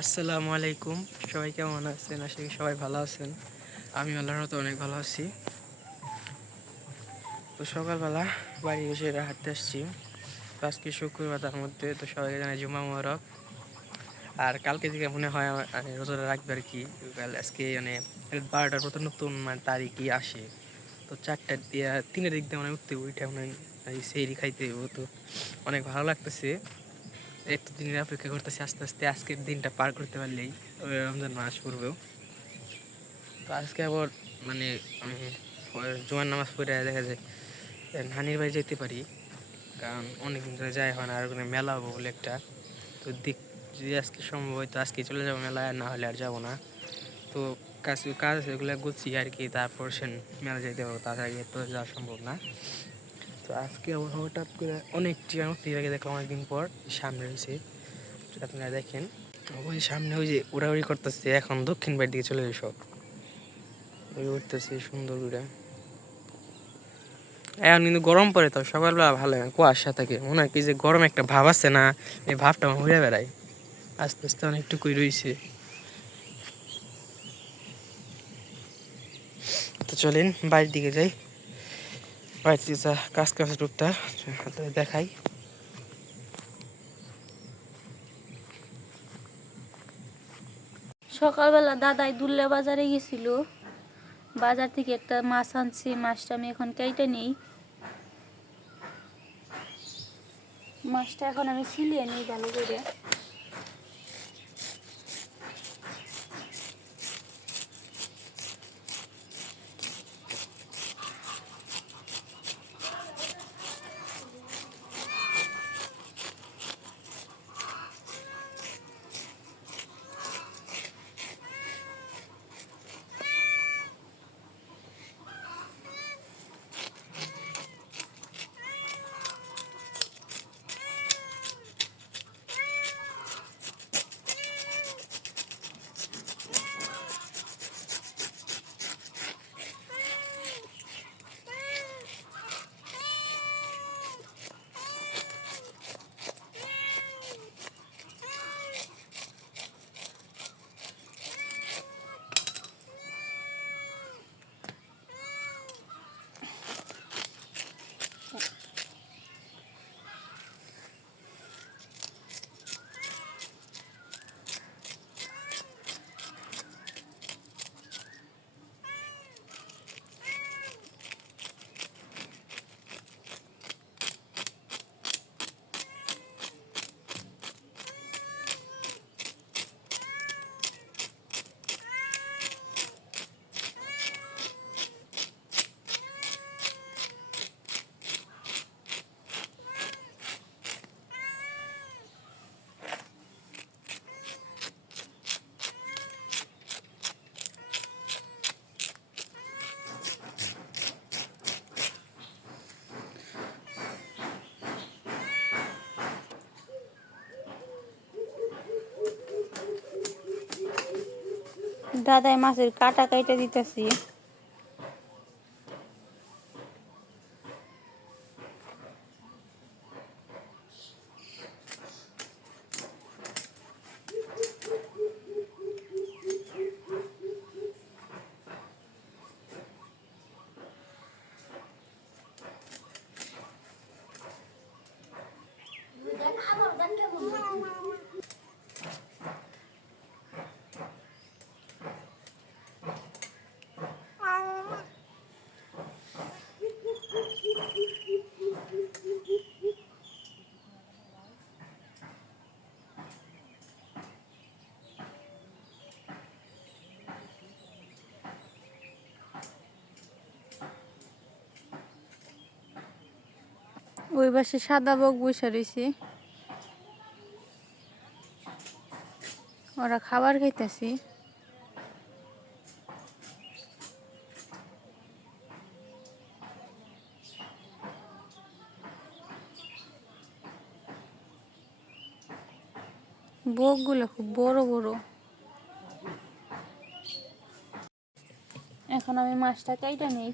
আসসালামু আলাইকুম। সবাই কেমন আছেন? আশা করি সবাই ভালো আছেন। আমি আল্লাহর রহমতে অনেক ভালো আছি। তো সকালবেলা বাড়ি বসে হাঁটতে আসছি। তো আজকে শুক্রবার, তার মধ্যে তো সবাইকে জানাই জুমা মুবারক। আর কালকে থেকে মনে হয় রোজাটা রাখবে আর কি। আজকে 12টার পর নতুন তারিখই আসে। তো 4টার দিয়ে 3-এর দিক দিয়ে উঠতে উঠে সেহরি খাইতে হইব। তো অনেক ভালো লাগতেছে। একটু দিনের অপেক্ষা করতেছি, আস্তে আস্তে আজকের দিনটা পার করতে পারলেই রমজান মাস পড়বেও। তো আজকে আবার মানে আমি জুমার নামাজ পড়ে দেখা যায় নানির বাড়ি যেতে পারি, কারণ অনেকদিন ধরে যাই হয় না। আর ওখানে মেলা হবো বলে একটা, তো যদি আজকে সম্ভব হয় তো আজকে চলে যাবো মেলায়, না হলে আর যাবো না। তো কাজ কাজ আছে ওগুলো গুছিয়ে আর কি, তারপর সে মেলা যেতে পারবো, তাছাড়া গিয়ে তো যাওয়া সম্ভব না। তো আজকে আমার হঠাৎ করে অনেক টিয়া আগে দেখলাম অনেকদিন পর সামনে রয়েছে, আপনারা দেখেন। ওই সামনে ওই যে উড়াউড়ি করতেছে, এখন দক্ষিণ বাড়ির দিকে চলে যায় সব, ওই উঠতেছে সুন্দর উড়া। এখন কিন্তু গরম পড়ে, তো সকালবেলা ভালো কুয়াশা থাকে, মনে হয় কি যে গরম একটা ভাব আছে না, এই ভাবটা ঘুরে বেড়ায়। আস্তে আস্তে অনেকটুকুই রয়েছে। তো চলেন বাড়ির দিকে যাই, বাড়িতে যা কাজ কাজ টুকটাক দেখাই। সকালবেলা দাদাই দুল্লা বাজারে গেছিল, বাজার থেকে একটা মাছ আনছি। মাছটা আমি এখন কেটে নিই, মাছটা এখন আমি ছিলিয়ে নিই ভালো করে। দাদাই মাছের কাটা কাইটা দিতেছি। ওই পাশে সাদা বক বসে রয়েছে, ওরা খাবার খাইতেছে। বকগুলো খুব বড় বড়। এখন আমি মাছটা কাইটা নেই।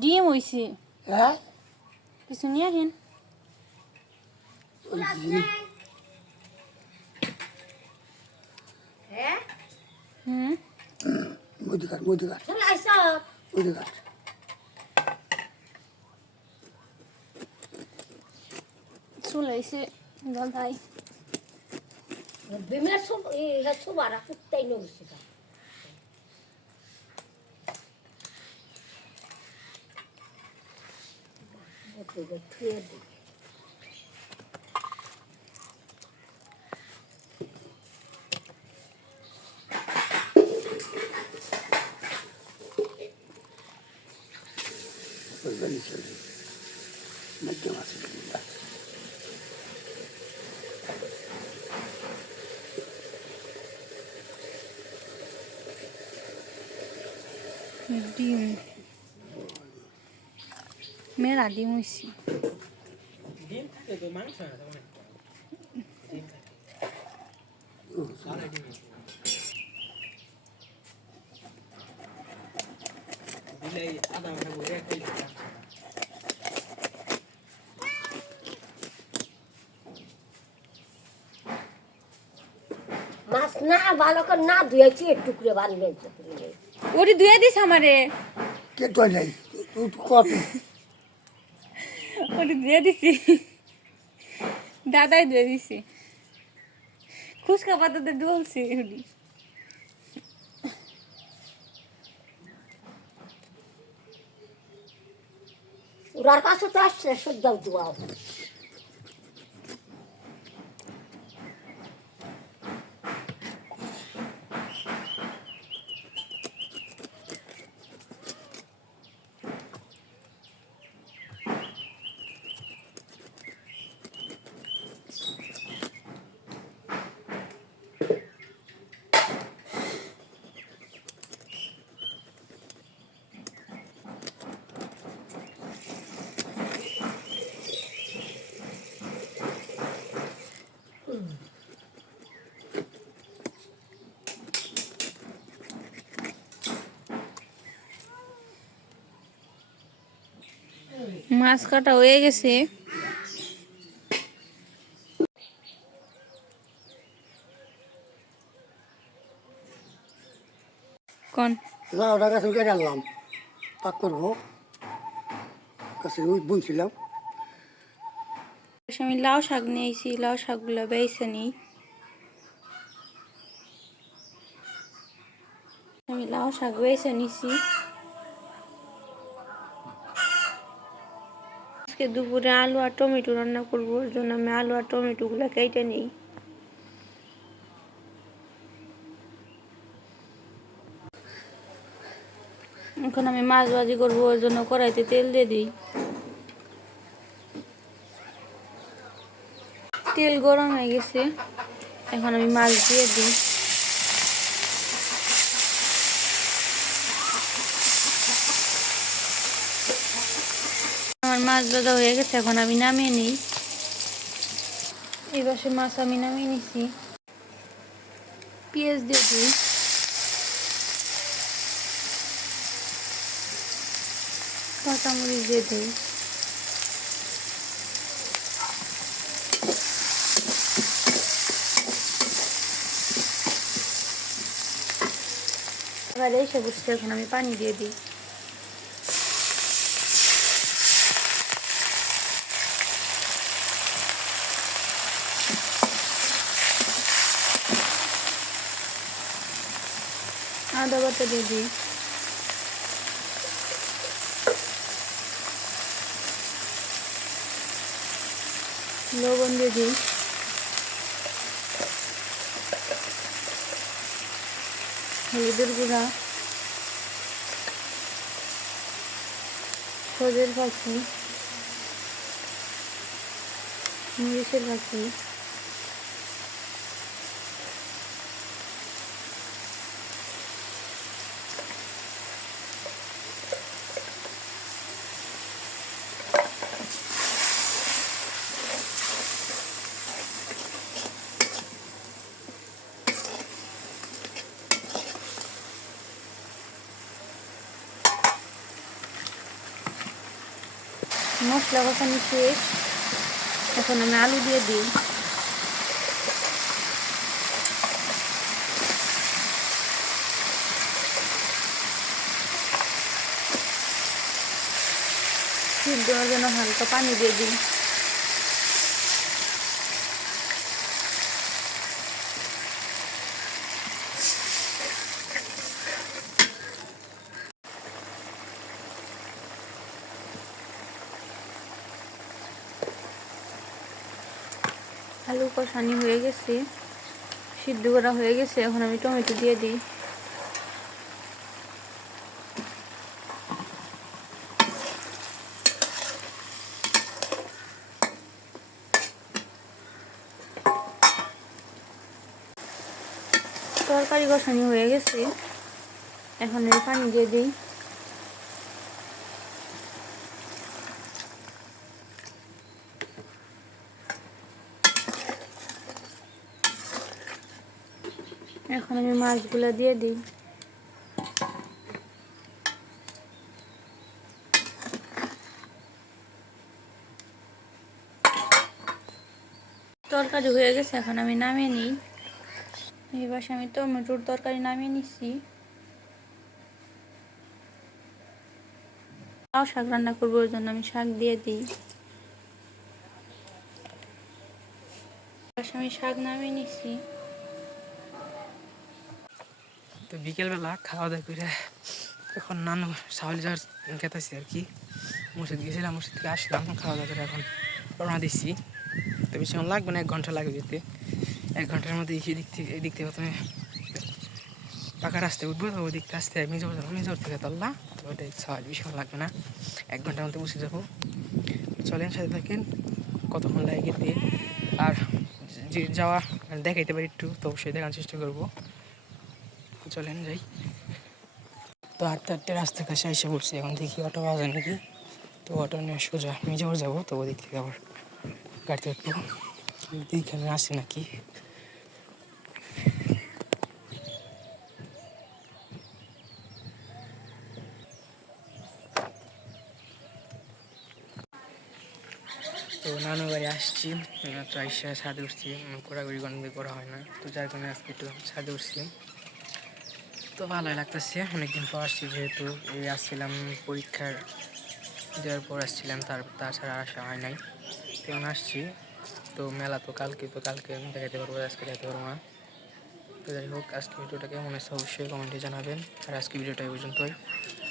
ডিম হইছে। কিছু নিয়ে আসেন। হুম চলে এসে ভাই বিমলা সব এরা সব আর কুত্তাই নড়ছে কা ওকে গঠিয়ে দে ডিম মেলা ডিম হয়েছি। ডিম থাকে তো মাংস না তো অনেক ডিম থাকে সারা ডিম দিলে আধা ঘন্টা ঘুরে খাই মাছ না ভালো করে না ধুয়েছি টুকরে বানবে ওটি ধুয়ে দিস আমারে। কে তো নাই তুই কত ওটি ধুয়ে দিছি, দাদাই ধুয়ে দিছি। খুশকা পাতাতে ডলছি ওটি। ওরার কাছে তো আসছে সজ্জাও দোয়াও মাছ কাটা হয়ে গেছে। কোন না ওটা গাছ কেটে আনলাম পাক করবো গাছে ওই বুনছিলাম আমি লাউ শাক নিয়েছি, লাউ শাকগুলো বেছে নিই। আমি লাউ শাক বেছে নিছি। আজকে দুপুরে আলু আর টমেটো রান্না করবো, ওর জন্য আমি আলু আর টমেটো গুলা কেটে নিই। এখন আমি মাছ ভাজি করবো, ওর জন্য কড়াইতে তেল দিয়ে দিই। তেল গরম হয়ে গেছে, এখন আমি মাছ দিয়ে দিই। আমার মাছ ভাজা হয়ে গেছে, এখন আমি নামিয়ে নিই। এই পাশে মাছ আমি নামিয়ে নিছি। পেঁয়াজ দিয়ে দিই। কাঁচামরিচ দিয়ে দিই। এবার এই সবুজটা এখন আমি পানি দিয়ে দিই। আদা বাটা দিয়ে দিই। লবণ দিয়ে দিই। হলুদের গুঁড়া, সজের ফাঁকি, মরিচের ফাঁকি, মশলা কষানো শেষ, এখন আমি আলু দিয়ে দিই। সিদ্ধ হওয়ার জন্য হালকা পানি দিয়ে দিই। আলু কষানি হয়ে গেছে, সিদ্ধ করা হয়ে গেছে, এখন আমি টমেটো দিয়ে দিই। তরকারি কষানি হয়ে গেছে, এখন আমি পানি দিয়ে দিই। এখন আমি মাছগুলো দিয়ে দিই। তরকারি হয়ে গেছে, এখন আমি নামিয়ে নিই। এই পাশে আমি টমেটোর তরকারি নামিয়ে নিচ্ছি। লাউ শাক রান্না করবো, ওই জন্য আমি শাক দিয়ে দিই। পাশে আমি শাক নামিয়ে নিচ্ছি। তো বিকেলবেলা খাওয়া দাওয়া করে এখন নানু সাহলি যাওয়ার খেতেছি আর কি। মসজিদ গেছিলাম, মসজিদ থেকে আসলাম, খাওয়া দাওয়া করে এখন রওনা দিচ্ছি। তো বেশিক্ষণ লাগবে না, 1 ঘন্টা লাগবে যেতে। 1 ঘন্টার মধ্যে এদিক থেকে প্রথমে পাকা রাস্তায় উঠবো, তো ওই দিক থেকে আসতে মিজোর যাবো, মিজোর থেকে তল্লা, তো ওইটা সহজ, বেশিক্ষণ লাগবে না, 1 ঘন্টার মধ্যে বসে যাবো। চলেন সাথে থাকেন, কতক্ষণ লাগে যেতে। আর যে যাওয়া দেখাইতে পারি একটু, তো অবশ্যই দেখার চেষ্টা করবো। চলেন যাই। তো হাঁটতে হাঁটতে রাস্তার কাছে এসে পড়ছি, এখন দেখি অটো পাওয়া যায় নাকি। তো অটো নিয়ে সোজা মিজোর যাবো, তো ওদিক থেকে আবার গাড়িতে উঠবো, এখানে আসে নাকি। তো নানু বাড়ি আসছি, তো আইসা ছাদে উঠছি, ঘোরাঘুরি গন্ডি করা হয় না, তো যার কারণে আজকে একটু ছাদে উঠছি। তো ভালোই লাগতেছে, অনেকদিন পর আসছি, যেহেতু এই আসছিলাম পরীক্ষার দেওয়ার পর আসছিলাম, তাছাড়া আসা হয় নাই। তো এখন আসছি, তো মেলা তো কালকে আমি দেখাতে পারবো, আজকে দেখাতে পারবো না। তো যাই হোক, আজকে ভিডিওটা কেমন হয়েছে অবশ্যই কমেন্টে জানাবেন। আর আজকে ভিডিওটা এই পর্যন্তই।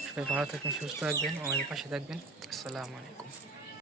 সবাই ভালো থাকবেন, সুস্থ থাকবেন, আমাদের পাশে থাকবেন। আসসালামু আলাইকুম।